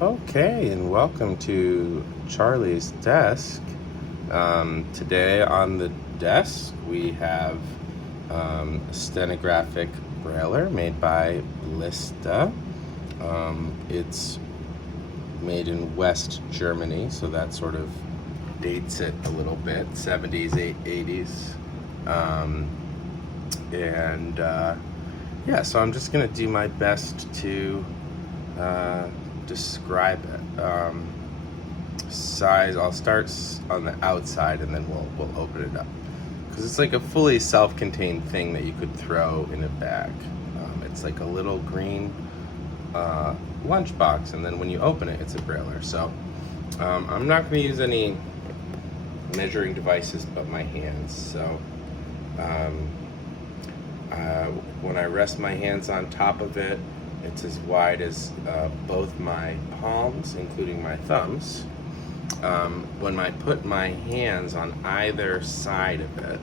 Okay, and welcome to Charlie's desk. Today on the desk we have a stenographic Brailler made by Blista. It's made in West Germany, so that sort of dates it a little bit, 70s, 80s. Yeah, so I'm just going to do my best to describe it. Size, I'll start on the outside and then we'll open it up, because it's like a fully self-contained thing that you could throw in a bag. It's like a little green lunchbox, and then when you open it, it's a Brailler. So I'm not going to use any measuring devices but my hands. So when I rest my hands on top of it, it's as wide as both my palms, including my thumbs. When I put my hands on either side of it,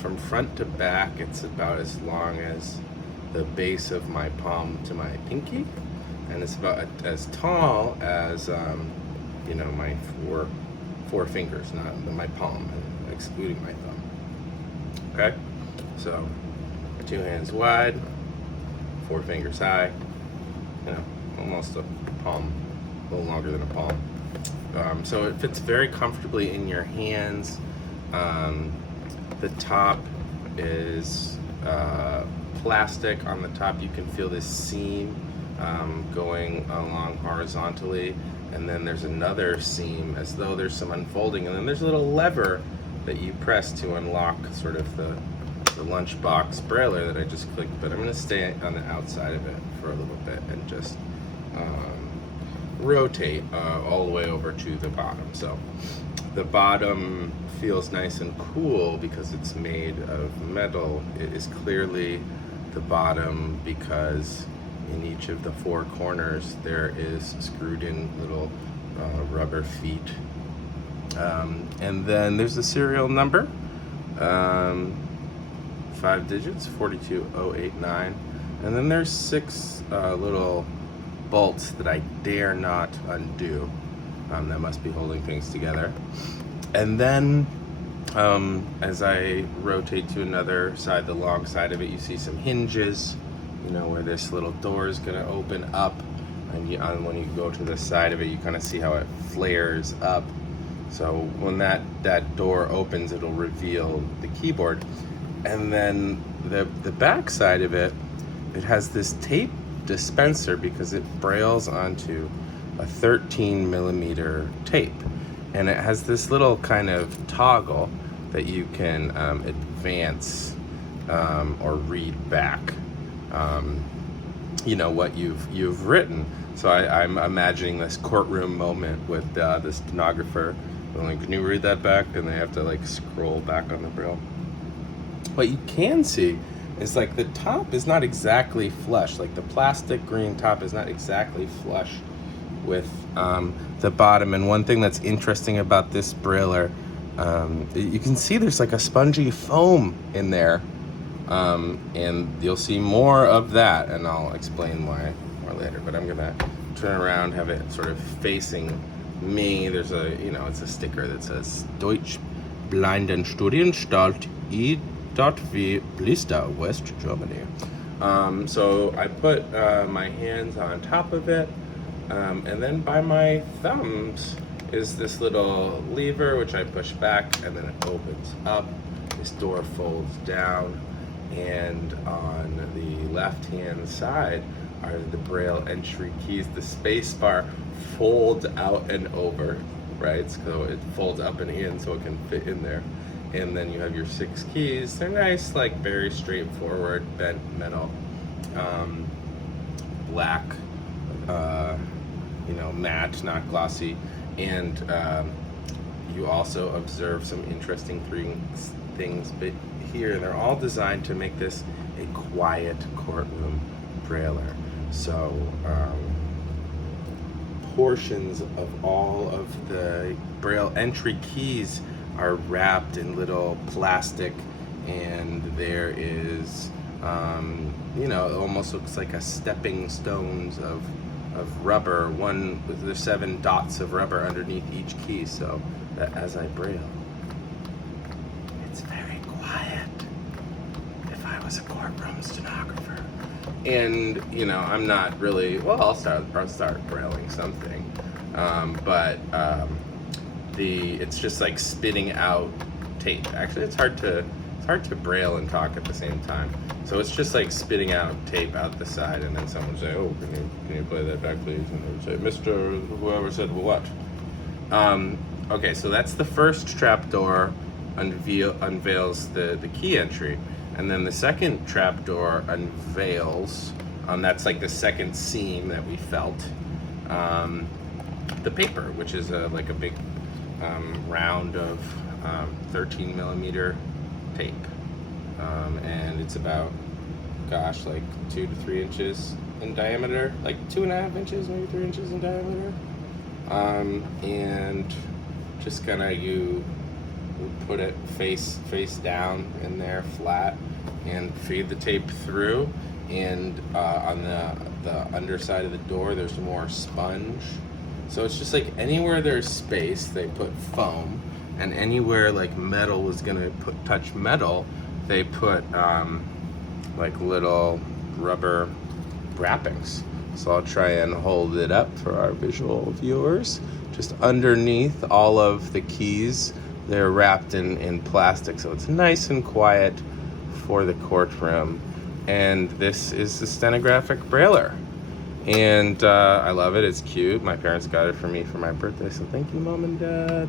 from front to back, it's about as long as the base of my palm to my pinky, and it's about as tall as my four fingers, not my palm, excluding my thumb. Okay, so 2 hands wide, 4 fingers high, almost a palm, a little longer than a palm. So it fits very comfortably in your hands. The top is plastic. On the top you can feel this seam going along horizontally, and then there's another seam as though there's some unfolding, and then there's a little lever that you press to unlock sort of the lunchbox Brailler that I just clicked. But I'm going to stay on the outside of it for a little bit and just rotate all the way over to the bottom. So the bottom feels nice and cool because it's made of metal. It is clearly the bottom because in each of the 4 corners there is screwed in little rubber feet. And then there's the serial number, 5 digits, 42089, and then there's 6 little bolts that I dare not undo, that must be holding things together. And then as I rotate to another side, the long side of it, you see some hinges, where this little door is going to open up, and when you go to the side of it, you kind of see how it flares up. So when that door opens, it'll reveal the keyboard. And then the back side of it, it has this tape dispenser because it brailles onto a 13 millimeter tape. And it has this little kind of toggle that you can advance or read back what you've written. So I'm imagining this courtroom moment with the stenographer. Like, can you read that back? And they have to scroll back on the braille. What you can see is the top is not exactly flush. The plastic green top is not exactly flush with the bottom. And one thing that's interesting about this Brailler, you can see there's a spongy foam in there, and you'll see more of that, and I'll explain why more later. But I'm gonna turn around, have it sort of facing me. There's it's a sticker that says Deutsch Blindenstudeniastalt E.W. Blista, West Germany. So I put my hands on top of it, and then by my thumbs is this little lever which I push back, and then it opens up. This door folds down, and on the left hand side are the Braille entry keys. The space bar folds out and over, right? So it folds up and in so it can fit in there. And then you have your 6 keys. They're nice, very straightforward, bent metal, black, matte, not glossy. And you also observe some interesting things here. They're all designed to make this a quiet courtroom Brailler. So portions of all of the Braille entry keys are wrapped in little plastic, and there is You know, it almost looks like a stepping stones of rubber. There's 7 dots of rubber underneath each key, so that as I braille, it's very quiet. If I was a courtroom stenographer, and you know, I'm not really well. I'll start brailing something, it's just like spitting out tape. Actually, it's hard to braille and talk at the same time. So it's just like spitting out tape out the side, and then someone would say, "Oh, can you play that back, please?" And they would say, "Mr. Whoever said what?" Okay, so that's the first trapdoor unveils the key entry, and then the second trapdoor unveils. That's like the second seam that we felt. The paper, which is like a big round of 13 millimeter tape. And it's about, like 2 to 3 inches in diameter, like 2.5 inches, maybe 3 inches in diameter. And just you put it face down in there, flat, and feed the tape through. And on the underside of the door, there's more sponge. So it's just like anywhere there's space, they put foam, and anywhere like metal was gonna touch metal, they put like little rubber wrappings. So I'll try and hold it up for our visual viewers. Just underneath all of the keys, they're wrapped in plastic, so it's nice and quiet for the courtroom. And this is the stenographic Brailler. And I love it. It's cute. My parents got it for me for my birthday, so thank you, Mom and Dad.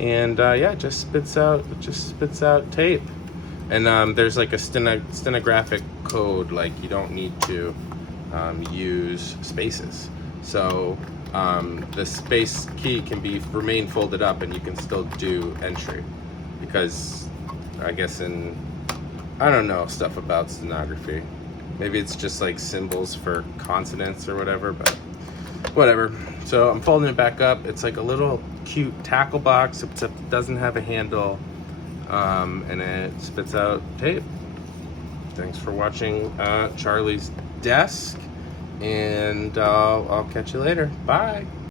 And yeah, it just spits out tape. And there's like a stenographic code, like you don't need to use spaces. So the space key can remain folded up, and you can still do entry. Because I guess I don't know stuff about stenography. Maybe it's just like symbols for consonants or whatever, but whatever. So I'm folding it back up. It's like a little cute tackle box, except it doesn't have a handle, and it spits out tape. Thanks for watching Charlie's Desk, and I'll catch you later. Bye.